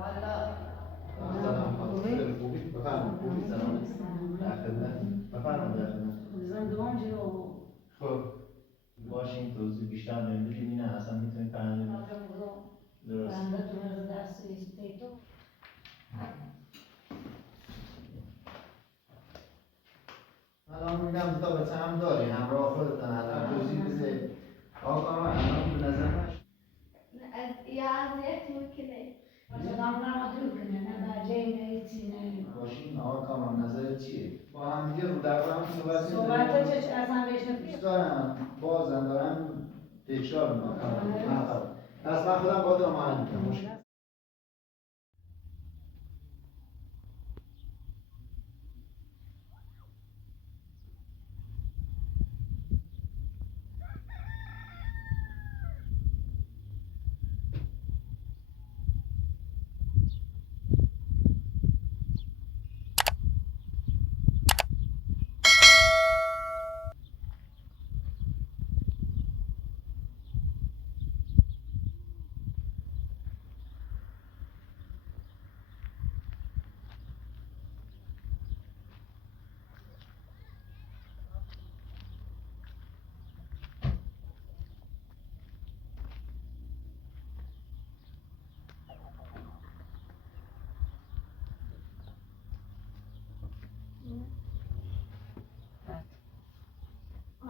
سلام خانم خوبی بفرمایید خوبی سلام در خدمت بفرمایید در خدمت خب باشین توضیح بیشتر بهم بدید این اصلا میتونید پرنده درست الان میگم تا به هم داری همراه خودت الان توضیح بده آقا الان به نظر من يعني ممكن باشین آقا کامران نظرت چیه؟ با هم دیگه رو در هم صحبت چه اصلا بهش دوست دارم بازم دارم تکرار میکنم پس من خودم با دارم حل میکنم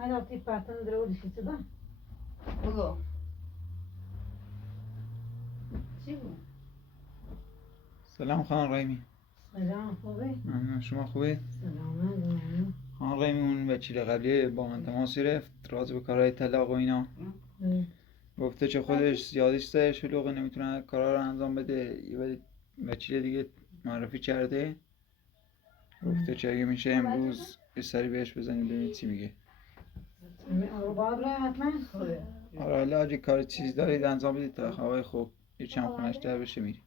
Aynen o tip partını da o dişisi da. بگو چی بود؟ سلام خانم رایمی. Selam خوبه؟ ممنون شما خوبه؟ سلام خانم رایمی اون وکیل قبلی با من تماس گرفت راضی به کارهای طلاق و اینا گفته چه خودش زیادش سر شلوغه نمیتونه کارا رو انجام بده یه وکیل دیگه معرفی کرده گفته چه اگه میشه امروز یه سری بهش بزنیم ببینید چی میگه. باید را حتما؟ آره حالا اگه کار چیزی دارید انجام بدید تا هوای خوب یه چند خونش در بشه میری.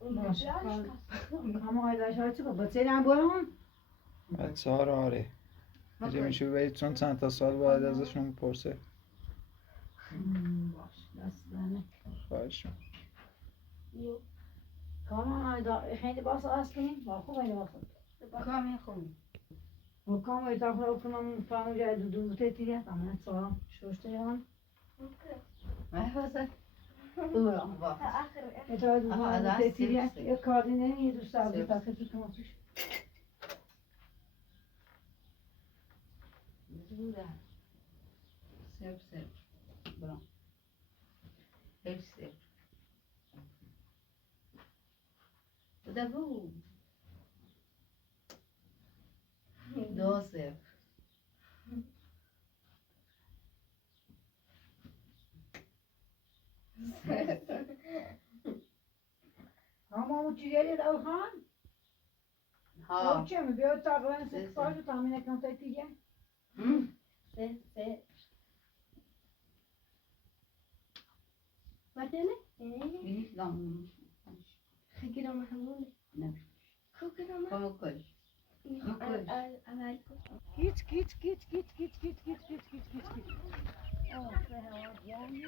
باشه اما آیدهش ها چی با سری هم برام؟ بچه ها رو آره اگه میشه ببرید چون چند تا سال باید ازشون پرسه. باشه دست دارم خواهش کاما آیده خیلی باسه اصلی؟ با خوب خیلی باسه کامی خوبی و کاما ایتا خود کنم فهمو جای دو تیریه تمام سلام شوشته جوان محفظه برام با ایتا دو تیریه یک کاری نمیه دوست دارم تاکه تو تماسش زوره سرب برام هیچ سرب بده بو دو سرب اما اون چیزی دو خان؟ ها چه می بیاد تقریبا سکتاج و تامین کنم دیگه؟ سه بعدين بینید لام خكينا محمود نه كوكنا کامو کش أنا Git git git git git git git git git git git. Oh, fena yani.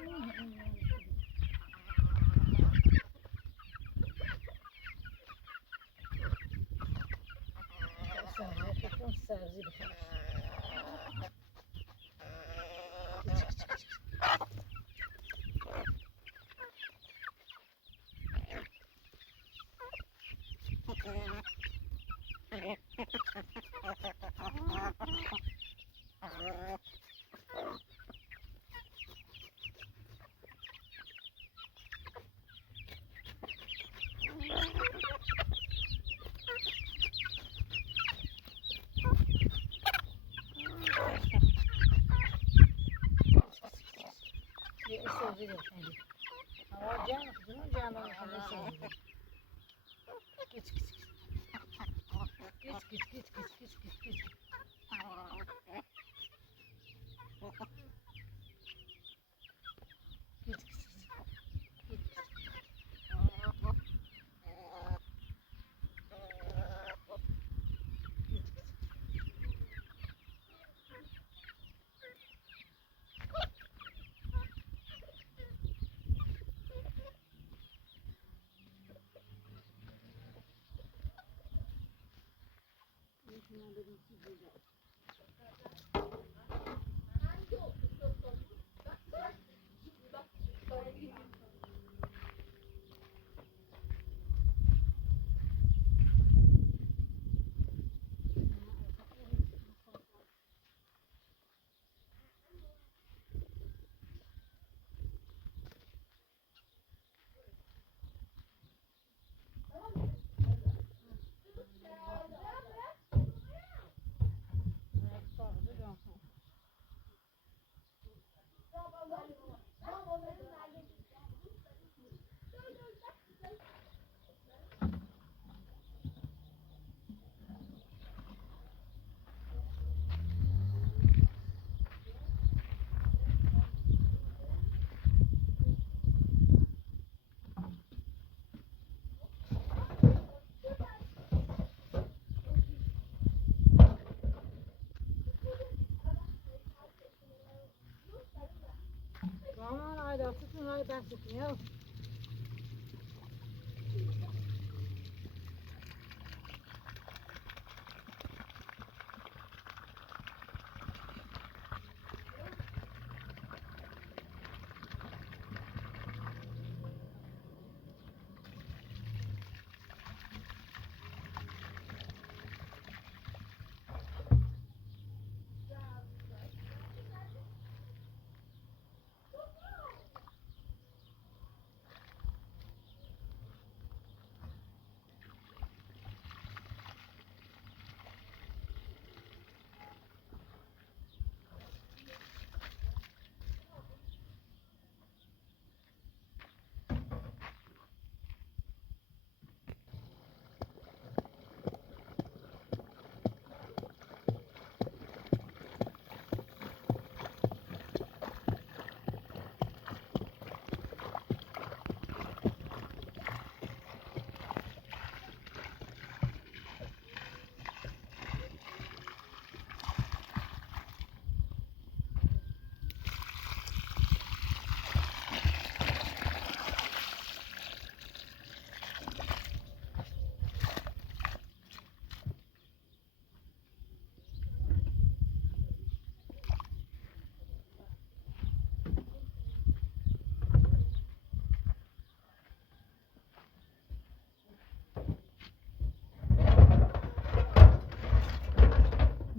Sabzi bخير. Aman ayda tutun ay ben tutmuyorum.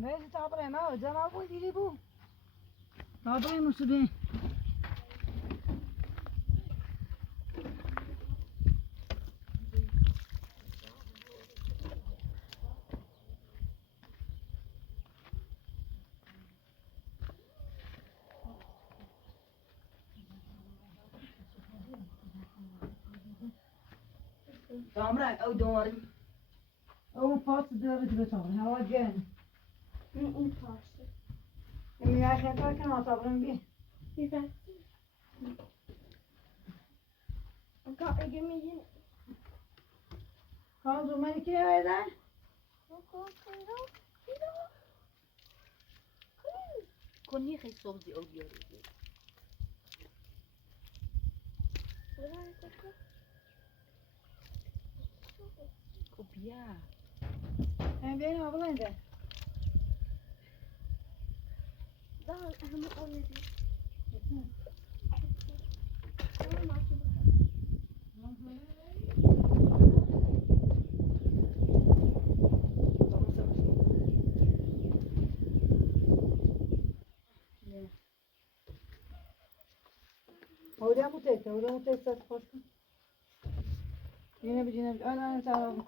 Neyse tabi ma cama bu dili bu. Tabi musubi. Tamam, o doğru. O pasta dövüş götürün. Hava gel. این پارچه Ya şeker kan atabım bir. بیبسته اگه اگه میگین Kan durmayı ikiye verden. کنی خیلی سبزی او بیاری. خب بیا. Hem benim ablam da. دار همه آمدی Oraya mı tek? Oraya mı tek saç başka? Yine bir. Öyle tamam.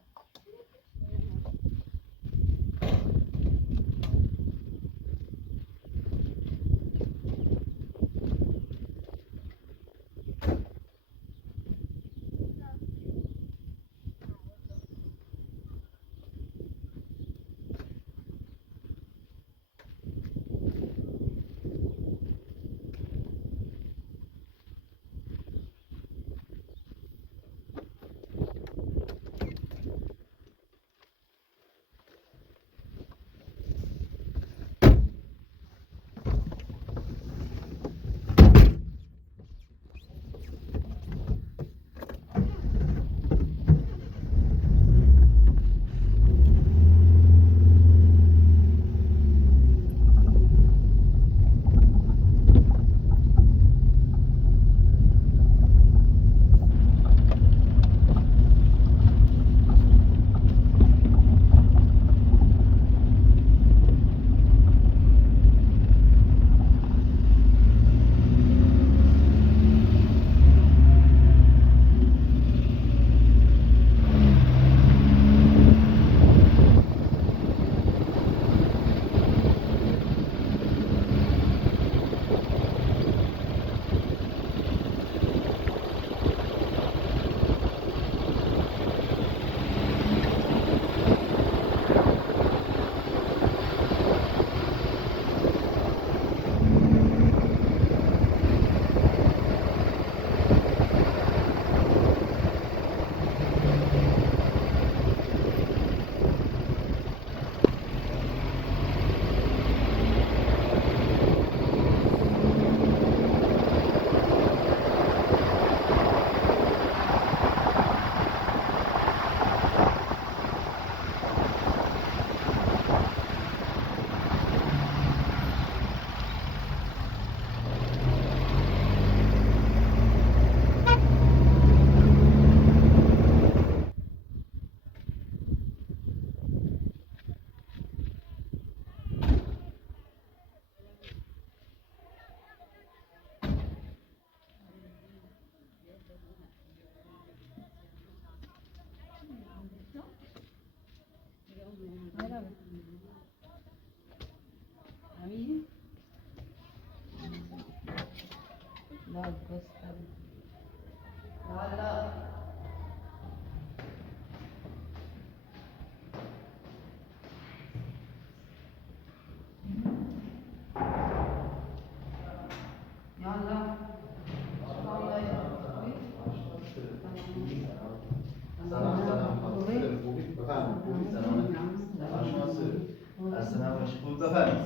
بفرمایید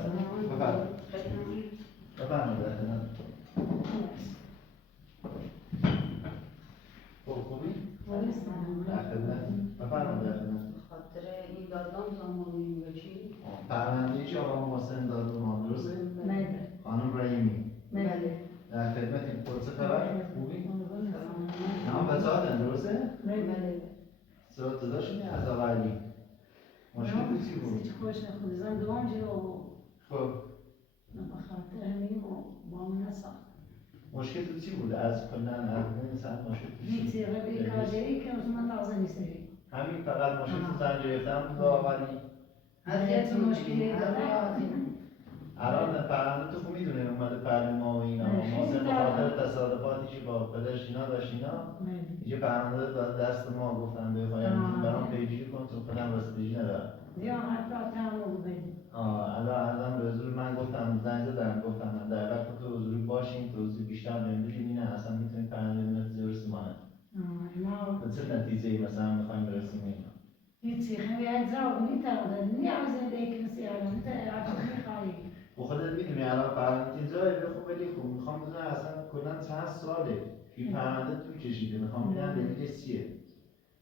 بفرمایید. خوبی؟ در خدمت. بفرمایید در خدمت. خاطر این دادم زمانی بچی. پرونده چی آقا محسن دادمان درسته؟ بله. خانم رحیمی بله. در خدمتیم. خود چه خبر؟ خوبی؟ نام بچه‌هاتن درسته؟ بله. صدا داشتی از آقایی مشکل چی بود؟ خوش نخوزن دوام جو. خب بخاطر همین با من نساخت. مشکل چی بود؟ از کلن از این ساعت مشکل چی بود؟ نیتی ربی کاجری که از من تازه نیستی. همین فقط مشکل زن گرفتن بود آقایی. اذیت مشکلی داره. الان پرنده تو خوب میدونه اومده پرده ما و اینا محسن به خاطر تصادفاتی که با پدرش اینا داشت اینا یه پرنده داد دست ما گفتن بخوایم برام پیگیری کن تو خودم رسیدگی ندارم. یا حتی تمام بدیم. الان به حضور من گفتم زنگ زدم گفتم من در وقت تو حضوری باشین توضیح بیشتر بهم بدین نه اصلا میتونید پرنده نتیجه برسیم ما به چه نتیجه‌ای مثلا میخوایم برسیم اینا هیچی خیلی اجرا میتونه نیاز دیگه کسی الان میخوایی. و خودت میدونی الان پرنده جایی به خوب ولی خوب میخوام بدونم اصلا کلا چند ساله این پرنده تو کشیده میخوام ببینم دلیلش چیه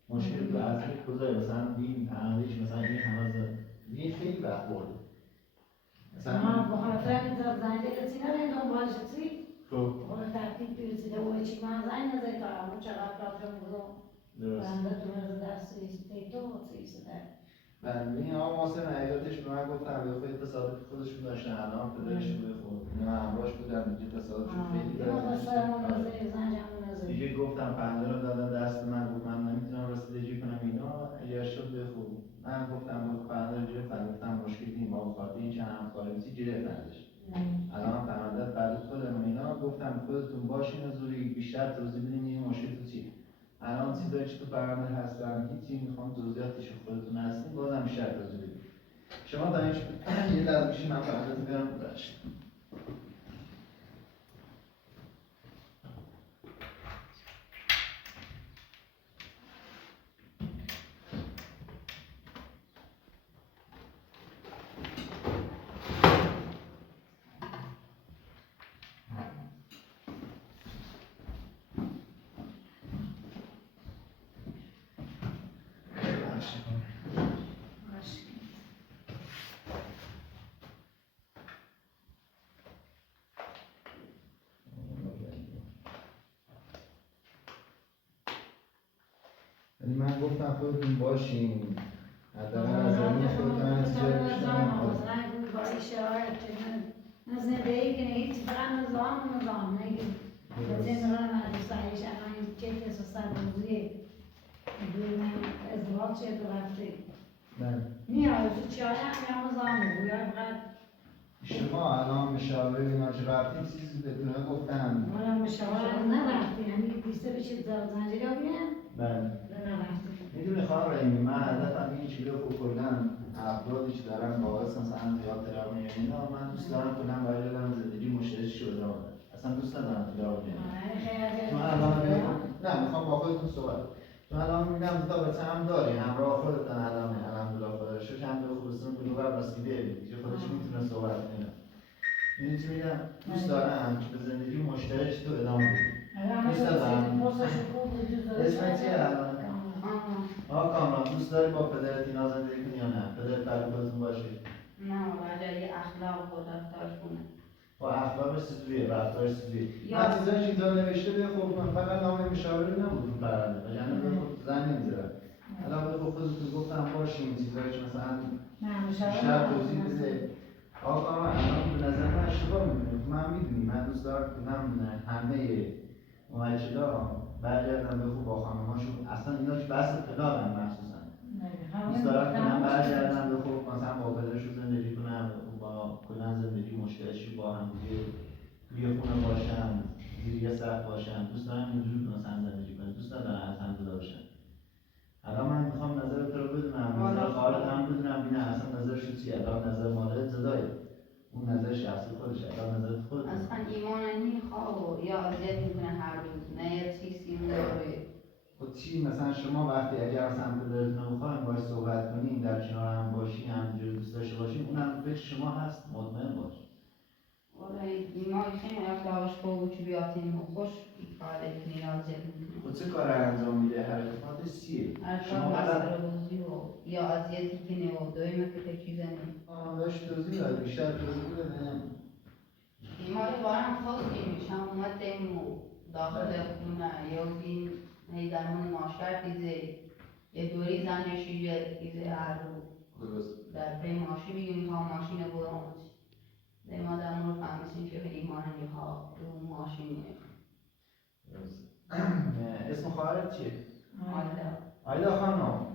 مشکل تو اصلی کجاست مثلا این پرندهش مثلا این همه این خیلی وقت برده ما بخاطر این زنجیره چی نداریم دنبالش چی؟ خب باید ترتیب بیرسیده و چی من زنگ نزدی تا همون چقدر کافر بودم درست بنده تو مرز دست ایسته تو ایسته بله این آقا محسن حقیقتش به من گفتم به خود تصادف خودشون داشتن الان پدرش رو بخون اینا همراهش بودن دیگه تصادفشون خیلی دیگه گفتم پنجه رو دادن دست من گفت من نمیتونم رسیدگی کنم اینا اگر شد بخون من گفتم پنجه رو گرفتم گفتم مشکلی نیست ما بخاطر این چند همکاری گرفتنش الان پرنده بعد خودم اینا گفتم خودتون باشین حضوری بیشتر توضیح بدین این مشکل تو چیه الان چیزایی که تو پرنده هستن هیچی میخوام توضیحاتش خودتون هستین بازم بیشتر توضیح بدین شما تا این یه لحظه میشین من پرنده رو بیارم بودش یعنی من گفتم خودتون باشین حداقل از این خودتون هم چیزایی بیشتر برای شرایط من زندگی کنه هیچ فقط نظام نگیم بزن را مدرسه‌ایش الان چه کس سربازی من ازدواج شد و رفته نیاز چاره هم نظام بود یا فقط شما الان مشاوره اینا که رفتیم چیزی بهتون گفتم ما مشاوره نرفتیم یعنی بیسته بشه زنجیره ببینم بله نرفتیم میدونی خانم رحیمی من هدفم اینه که بخور کلا افرادی که دارن باعث مثلا زیاد تراومی یا اینا من دوست دارم کلا برای دارم زندگی مشترکش رو ادامه بدم اصلا دوست ندارم تراومی چون الان نه میخوام با خودتون صحبت چون الان میبینم دو تا بچه هم داری همراه خودتن الان الحمدلله خدا رو شکر هم به خوبستون بلوغ رسیده دیگه خودش میتونه صحبت کنه این چی میگم دوست دارم که به زندگی مشترکش تو ادامه بدم دوست دارم اسم چیه الان کامران دوست داری با پدرت اینا زندگی کنی یا نه؟ پدرت برای خودتون باشه؟ نه ولی اخلاق و رفتار کنه با اخلاقش چجوریه؟ رفتارش چجوریه؟ من چیزایی که اینجا نوشته به خوب من فقط نام مشاوره نبود اون پرنده یعنی به خود زن نمیذارم الان به خودتون گفتم باشین چیزایی که مثلا بیشتر توضیح بده آقا الان به نظر من اشتباه می‌کنید من میدونی من دوست دارم کنم همه موجدا برگردم به خوب با خانم‌هاشون اصلا اینا که بحث طلاقن مخصوصا دوست دارم کنم برگردم به خوب مثلا با پدرشون زندگی کنم با کلا زندگی مشترکی با هم دیگه یه خونه باشن زیر یه سقف باشن دوست دارم اینجوری مثلا زندگی کنم دوست ندارم از هم جدا باشن الان من میخوام نظرت رو بدونم نظر خالد هم بدونم ببینم اصلا نظرش چیه الان نظر مادرت جدایه اون نظر شخصی خودشه الان نظرت خودت اصلا ایماننی خواه یا اذیت میکنه هر روز نه یه چیزی داره خود چی مثلا شما وقتی اگر مثلا پدرتون رو بخواین باش صحبت کنین در کنار هم باشی همینجوری دوست داشته باشین اونم فکر شما هست مطمئن باش. ما خیلی اخلاقش خوب چی بیاتیم و خوش کاره نیاز جدید خود چه کار انجام میده حرکاتش چیه؟ شما ارکان مثلا مستر بوزی و یا اذیتی کنه و دوی مکت چیزه نیم داشت توضیح داد بیشتر توضیح بده. ما یه بارم خواستیم شما اومدیم و داخل خونه یا این هی درمون ماشکر دیزه یه دوری زنش یه دیزه هر رو درست. در پی ماشین میگه میخوام ماشین برامون در ما در مورد فهمیدیم که خیلی مانندی ها رو ماشین درست. اسم خواهرت چیه؟ آیدا آیدا خانم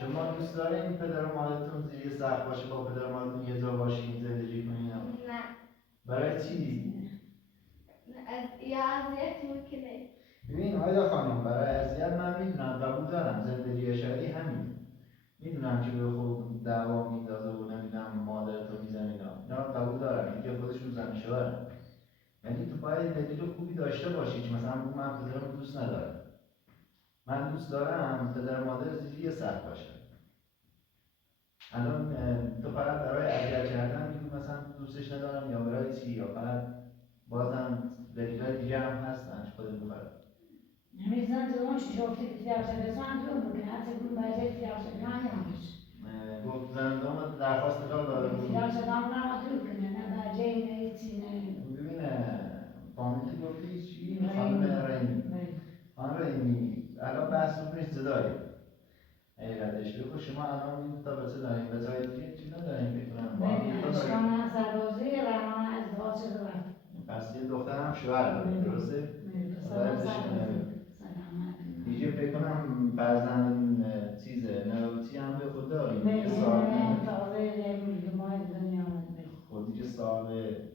شما دوست دارین پدر و مادرتون زیر یه سقف باشه با پدر و مادرتون یه جا باشین زندگی کنین؟ نه برای چی؟ یا اذیت میکنه. ببین آیدا خانم برای اذیت من میدونم قبول دارم زندگی شهری همین میدونم که به خود دعوا میندازه و نمیدونم مادرتو میزنه اینا قبول دارم اینکه خودشون زن شوهرن یعنی تو باید دلیل خوبی داشته باشی که مثلا من پدرم دوست ندارم من دوست دارم پدر و مادر زیر یه سقف باشه الان تو فقط برای اذیت کردن میگی مثلا دوستش ندارم یا برای چی یا فقط بازم دلیلای دیگه هم هستن خودت بخواد میزن زمان شوفتی پیاده رسان دو بکنه حتی اون باید پیاده کنه نمیش گفت زندان درخواست کار داده بود پیاده دام نمیتونه کنه نه باید نیستی نه ببینه فامیلی گفتی چی خانم رحیمی خانم رحیمی الان بحث رو نیست داریم حقیقتش بگو شما الان این تا بچه داریم بچه های دیگه چی نداریم بکنم اشکان سربازی رمان ازدواج دارم پس یه دختر هم شوهر داره درسته؟ دیگه فکر کنم فرزند چیزه نوتی هم به خود داریم دیگه صاحب خب دیگه صاحب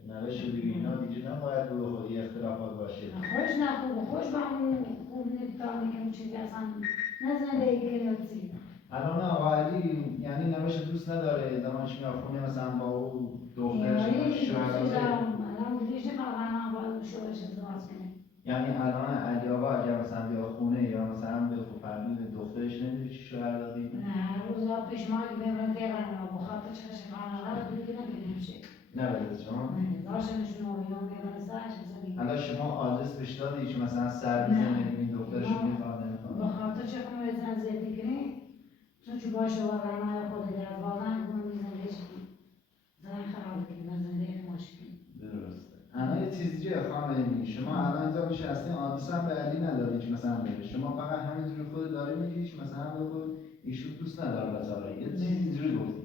نوه شدی و اینا دیگه نباید رو به خودی اختلافات باشه خوش نخوب خوش با اون خوب نمیتونی که چیزی اصلا نزنده ای کنی الان آقا علی یعنی نوش دوست نداره زمانش میاد خونه مثلا با او دخترش شوهر یعنی الان علی آقا اگر مثلا بیا خونه یا مثلا به فرمود دخترش نمیدونی چی شوهر دادی؟ نه روزا پیش ما که بهم تهران با خاطر چش خانه رو دیگه نمیشه نباید شما؟ داشتنشون اینا میبرن سرش بزنی حالا شما آدرس بهش دادی که مثلا سر بزنه این دخترش رو میخواد با نمیخواد؟ خاطر چه خونه بزن زیادی کنی چون چه باشه و رنای خود در واقعا گونه میزنه چی زن خراب کنی و زنده مشکل درسته الان یه چیز دیگه خانه شما الان اینجا نشستین آدرس هم به علی ندادی که مثلا بره شما فقط همینجوری خود داری میگی که مثلا به خود ایشون دوست نداره مثلا یه چیز اینجوری گفتی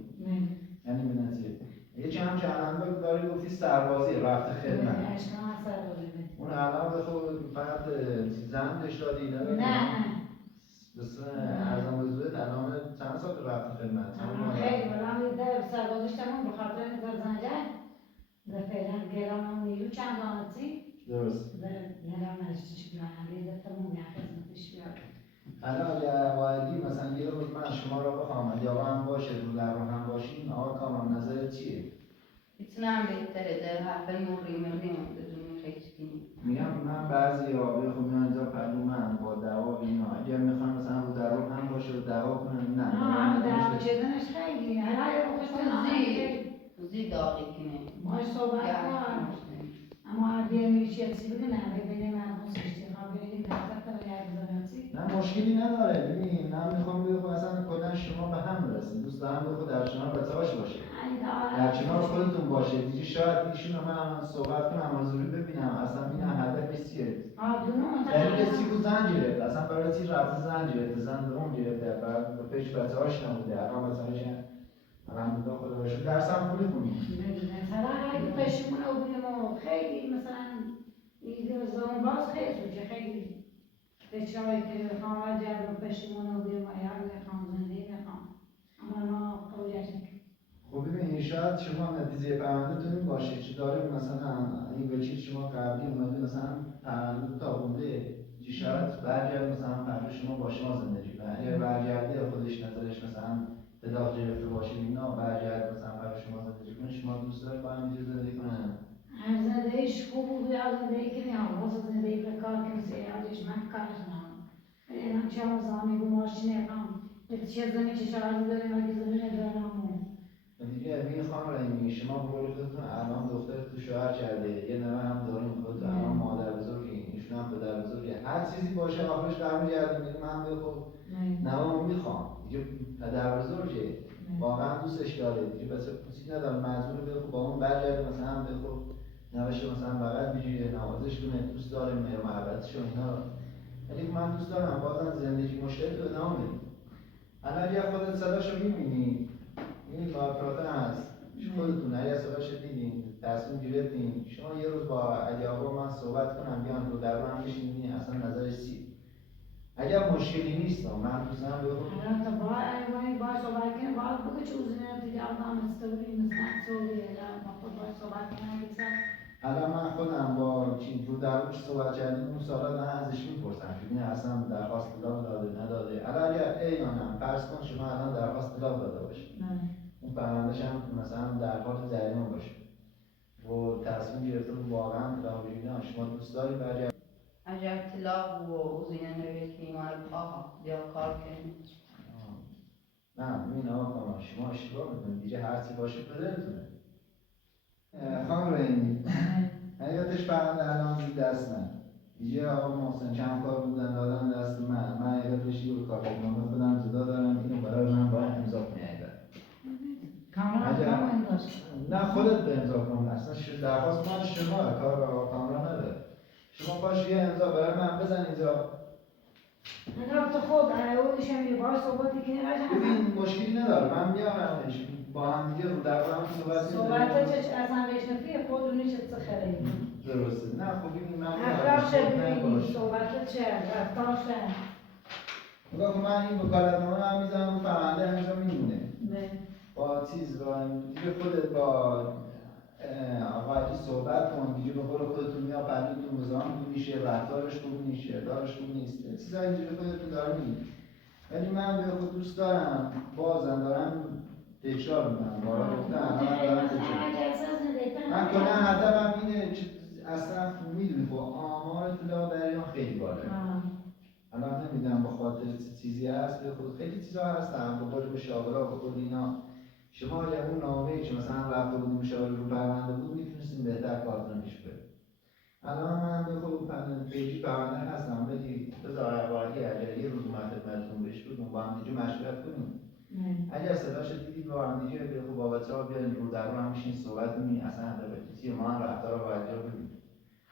یعنی به نتیجه یکی هم که الان داری گفتی سربازی رفته خدمت اون الان به خود فقط زن بهش دادی نه بس ارزم به حضورت الان چند سال رفته خدمت خیلی ولی در سربازش تمام به خاطر این زنجان در فعلا گرام نیرو چند آنتی درست در گرام نشتش بیان در تمام خدمتش بیاد الان اگر والی مثلا یه روز من شما رو بخوام یا هم باشه رو در رو هم باشین آقا کامران نظرت چیه؟ میتونم بهتره در حرفای موقعی مردیم بدون خیلی کنیم میگم من بعضی آبی خب میان اینجا پلو من با دعوا و اینا اگر میخوان مثلا رو در رو هم باشه و دعوا کنن نه نه دعوا چیزنش خیلی هرای رو توزی داغی کنه باش صحبت کن اما اگه میشه چیزی بگه نه ببینیم من خوشش ببینیم دفتر تا یاد نه مشکلی نداره ببین من میخوام بگم اصلا کلا شما به هم برسید دوست دارم به خود در کنار بچه‌هاش باشه در کنار خودتون باشه دیگه شاید ایشون من صحبت کنم حضوری ببینم اصلا این هدفش چیه دلیل چی بود زن گرفت اصلا برای چی رفت زن گرفت زن درون گرفته بعد به پیش بچه‌هاش نبوده الان بچه‌هاش الحمدلله خدا رو شکر درس هم خوبی خونید مثلا اگه پشمون رو بینیم خیلی مثلا این زمان باز خیلی خیلی بچه‌هایی که خواهد جرم پشمون رو بینیم ایار میخوام زندگی میخوام اما ما قولیت میکنیم خب ببینید شاید شما نتیجه پرونده‌تون این باشه که داره مثلا این بچه شما قبلی اومده مثلا پرونده تا بوده که شاید برگرد مثلا فردا شما با شما زندگی کنه اگر برگرده خودش نظرش مثلا تداخل گرفته باشه اینا برگرد مثلا فردا شما زندگی کنه شما دوست دارید با هم دیگه زندگی کنن زندگیش خوب بود یا زندگی کنی یا باز زندگی به کار کنی سیادش من کارش نمون همیشه هم زمانی با ماشین هم به چه زمین چه شهری داریم اگه زمین دارم دیگه میخوام رنگی شما به قول خودتون الان دختر تو شوهر کرده یه نوه هم داریم خودتون الان مادر بزرگی ایشون هم پدر بزرگی هر چیزی باشه آخرش برمیگرده میگه من به خود نوامو میخوام دیگه پدر بزرگه واقعا دوستش داره دیگه بس چیزی نداره مجبور به خود با اون برگرده مثلا به خود نوش مثلا بغل بگیره نوازش کنه دوست داره مهر و محبتش و اینا ولی من دوست دارم بازم زندگی مشکلی تو ادامه بدیم الان اگه خودت صداشو میبینی این کارپراتر هست خودتون اگه صداشو دیدین تصمیم گرفتین شما یه روز با علی آقا من صحبت کنم بیان رو در هم بشینین اصلا نظرش چیه اگر مشکلی نیست من دوست دارم بخونم الان تا باید صحبت کنیم باید بگو چه اوزینه دیگه آدم استوری مثلا سوری با خود باید صحبت کنیم الان من خودم با چین رو در روش صحبت کردیم اون سالا نه ازش میپرسم که این اصلا درخواست طلاق داده نداده الان اگر ایانم فرض کن شما الان درخواست طلاق داده باشید اون پروندهش هم مثلا در حال جریان باشه و تصمیم گرفته بود واقعا طلاق بگیرن شما دوست دارید برای اگر طلاق و زینه نوشتی ما آقا بیا کار کنیم نه این آقا شما اشتباه میکنید دیگه هرچی باشه پدرتونه خانم رحیمی حقیقتش پرونده الان دست من دیگه آقا محسن چند کار بودن دادن دست من حقیقتش یه کارنامه خودم جدا دارم اینو برای من باید امضا کنی نه خودت به امضا کن اصلا درخواست مال شما کار به آقا کامران نداره شما باش یه امضا برای من بزن اینجا نه تو خود اولش هم یه بار صحبتی کنی ببین مشکلی نداره من میارمش با هم دیگه رو در هم صحبت چه اصلا بشنفی خودونی چه خیلی درسته نه خب ببین من اخلاق چه ببینی صحبت چه رفتار چه نگاه کن من این وکالتنامه هم میزنم رو پرونده همینجا میمونه با چیز با دیگه خودت با آقا علی صحبت کن دیگه به قول خودتون میاد پرونتون بزنم میشه رفتارش خوب نیست کردارش خوب نیست چیزا اینجوری خودتون داره میگید ولی من به خود دوست دارم بازم دارم تکرار میکنم بارا گفتم من کلا هدفم اینه اصلا میدونی با آمار طلاق در ایران خیلی بالاست الان نمیدونم با خاطر چیزی هست به خود خیلی چیزا هستن به قول مشاورا به قول اینا شما اگر اون نامه‌ای که مثلا رفته بودیم مشاور رو پرونده بود میتونستیم بهتر کارتون پیش بریم الان من به خود پیجی پرونده هستم ولی بذار عبارتی اگر یه روز اومد خدمتتون بهش بگم با هم دیگه مشورت کنیم اگر صداش دیدید با هم دیگه به خود با بچه‌ها بیاریم رو در رو هم میشین صحبت کنیم اصلا هدف ما هم رفتار رو باید ببینیم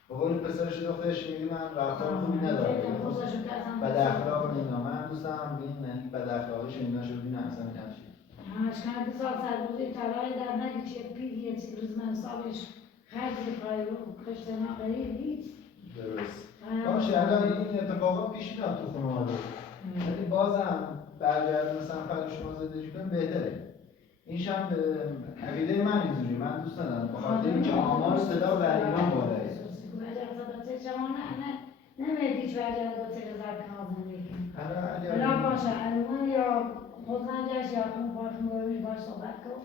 به قول پسرش دخترش میگه من رفتار خوبی ندارم بد اخلاق نینا من دوست دارم ببین بد اخلاقش ایناشو ببینم اصلا نمیشه اشکال سال سربازی طلای در نگی چه پیدیه چیز من سالش خیلی پایو کشتنا غریب نیست درست باشه الان این اتفاقا پیش میاد تو خانواده ولی بازم برگرد مثلا فرد شما زندگی کنیم بهتره اینش هم عقیده من اینجوری من دوست ندارم به خاطر اینکه آمار صدا در ایران بالاه نمیدی هیچ وجه از تلویزیون کازم میکنم. الان باشه الان یا خودنجاش یا اون پارتنری باش صحبت کن.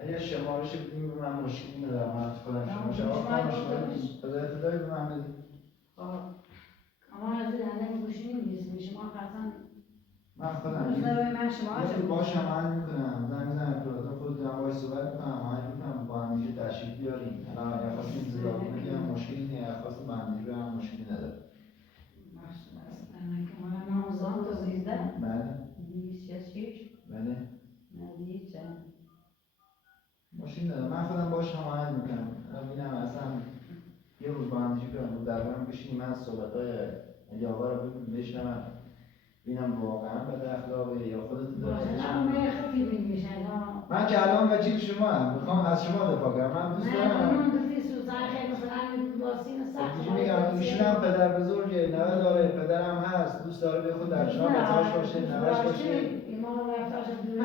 اگه شمارش بدیم به من مشکلی ندارم من خودم شمارش بدید داری به من بدید. اما از این گوشی نیست شما خاصن من خودم باش عمل میکنم زنگ میزنم پراتون خودتون هم باش صحبت میکنم عمل میکنم با هم دیگه تشریف بیاریم الان اگر خواستیم زدابونه بیارم مشکلی نیست اگر خواستیم با هم دیگه بیارم مشکلی نداره نامزان تو 13 بله 266 بله نزدیک چند مشکلی نداره من خودم باش عمل میکنم ببینم اصلا یه روز با هم دیگه بیارم در برم بشینیم من صحبت‌های علی آقا رو بشنوم ببینم واقعا بد اخلاقه یا خودت داره من که الان وکیل شما هم میخوام از شما دفاع کنم من دوست دارم میگم ایشون هم پدر بزرگه نوه داره پدرم هست دوست داره به خود در شما بچه‌هاش باشه نوه‌اش باشه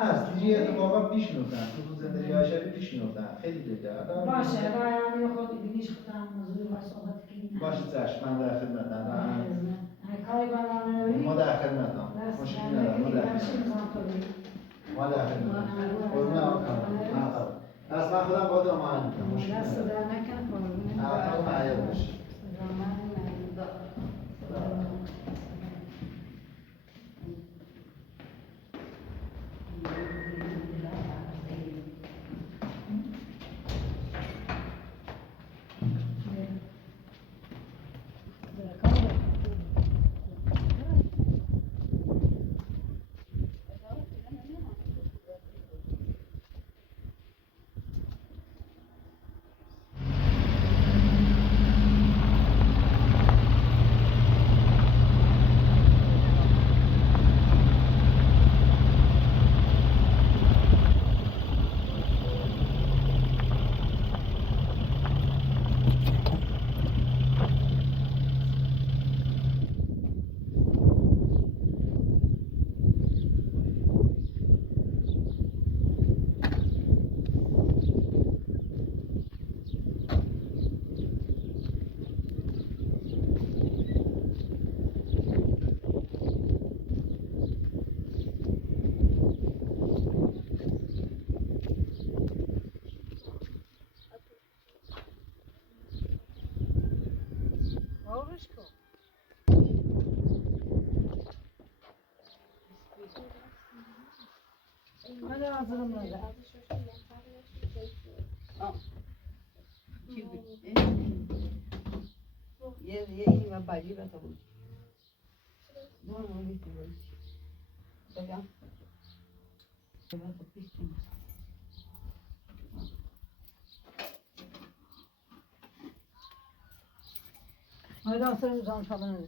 هست دیگه اتفاقا پیش میفتن تو زندگی عشقی پیش میفتن خیلی دیگه باشه باید خود بینیش خودم موضوع با صحبت کنیم باشه چشم من در خدمتم کاری برنامه‌نویسی ما در خدمتم مشکلی ندارم ما در خدمتم قربون آقا دست من خودم با دارم آهنگ میکنم مشکلی ندارم دست در نکن قربونه آقا معیار باشه Hadi hazırım böyle. یه این و بجی بتا بود دون رو بیتی بود بگم بتا پیشتیم Hadi hazırım zaman falan hadi.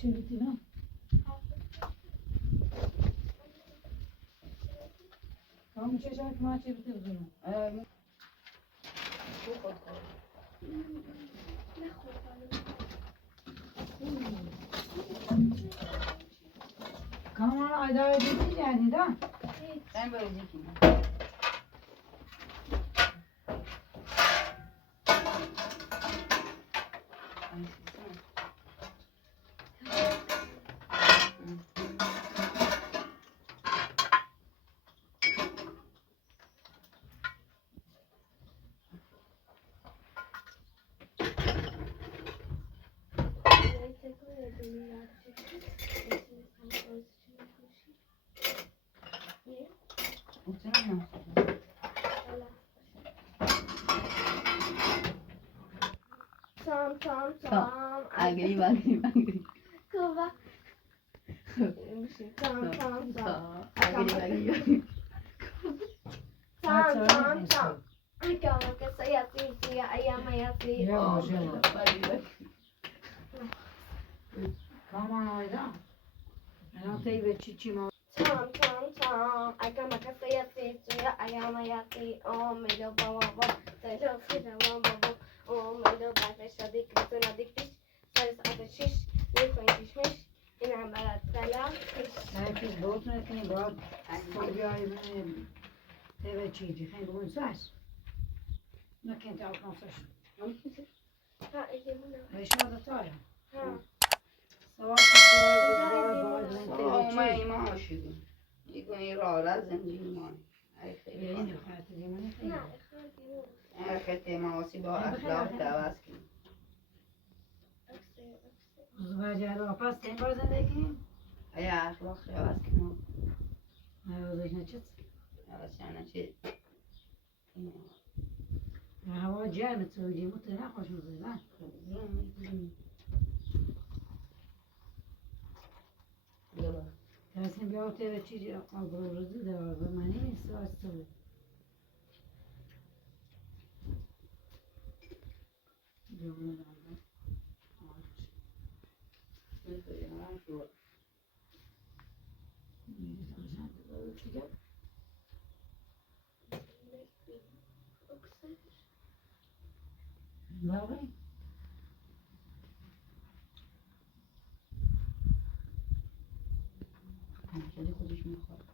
Çevirdi lan. Tamam çeşit maç çevirdi bunu. Kamera ayda edildi yani da. Ben böyle zekiyim. Tam. Agri. Kuva. Tam. Agri. Tam. Acaba que soy así, sí, ella me así. Yavaş yavaş. Kamera ayda. Anlatayı ve çiçim. Tam. Acaba que soy así, sí, ella me así. Oh, me lo baba. Se lo baba. Oh, me lo baba. Şadik, kızına dikmiş. Sarıs ateşiş. Ne koyuşmuş. İnan bana selam. Herkes boğut mu etkin boğut. Son bir ay benim. Evet çiğdi. Hem bugün söz. Ne kenti altına saçın. Ha, iyi bunu. Eşya da var ya. Ha. Savaş ما ایمان شدیم یکو این راه را زندگی ما ای خیلی یعنی خانم خاطر من نه، ای خیلی معاصی با اخلاق دعوت کنیم زواج پس تیم بار زندگی ای اخلاق دعوت کنیم روزش نچت دعوت شانه چی هوا جمع توجی متنا خوش مزیدن Tersin bir ortaya ve çiğ algılarızı da var. Ve mani mi sığaçtı? Cümle aldı. Vallahi. خیلی خودش میخواد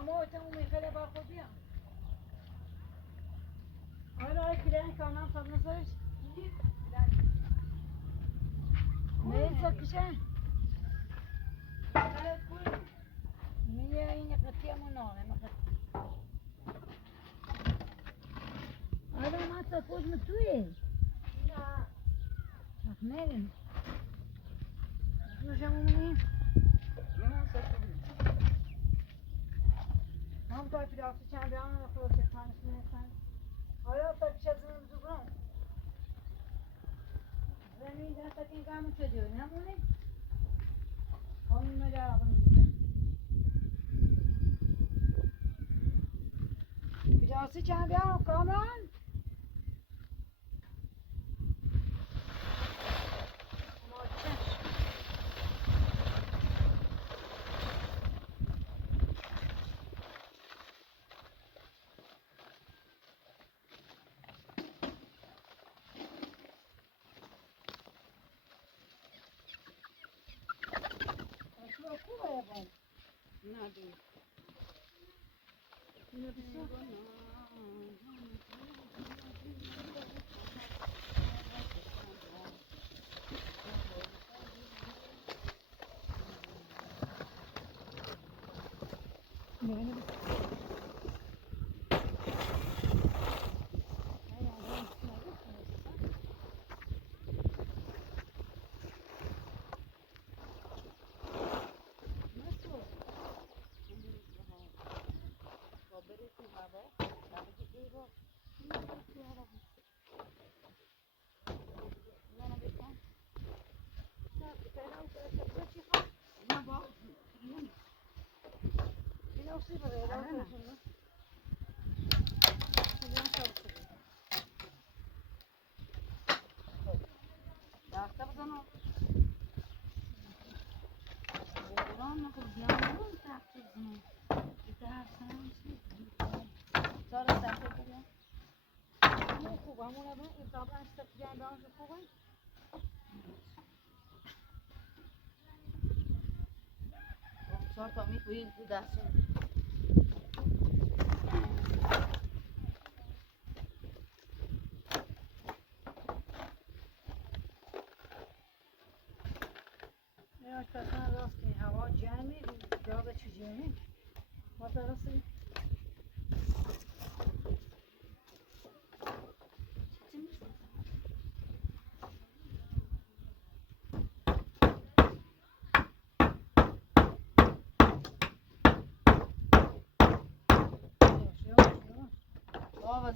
Ama o tamam meyfele bak o diyor. Hala kiren kanan tadına sarış. Ne sakışa? Niye yine katıyamın oğlum? Adam hatta koş mu tuye? Ahmerim. Hocam onu هم تا پیرافتی چند بیان رو خود چه می‌کنن آیا تا پیش از این بزرگان زمین دست این کامو چه دیو نمونه همون مجا آبون دیده پیرافتی چند بیان کامران ماچش دسته بزنم بودم نخود بیانم تخت بزنم دیگه هر سنم سال سخت بودم خوبه همونه من این طبعا استفیان دانش خوبه 4 تا میخوید تو دستم یا کسان راست که هوا جمعی جا به چی جمعی ما درسته بابا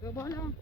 بیا بالا.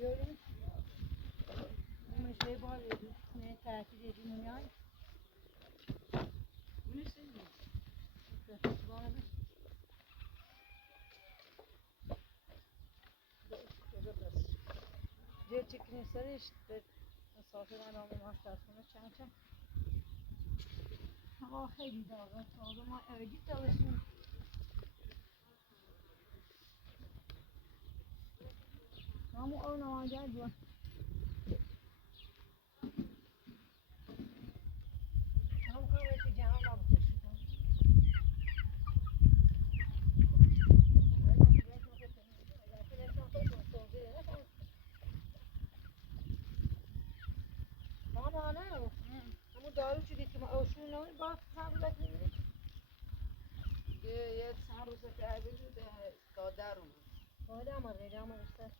بیاریم مشته بار نه تعطیل جمعیان diğer çekinirse işte misafirler almaya başlasınlar çança. Hava خیلی داغه تازه ما ارگی تابستون همون اون آنجا دو هم کاری جهان را همون دارو چی دید که ما اوشون نمی با سبزت میبینید یه چند روز که بود دادر اومد باید هم ریده هم رسته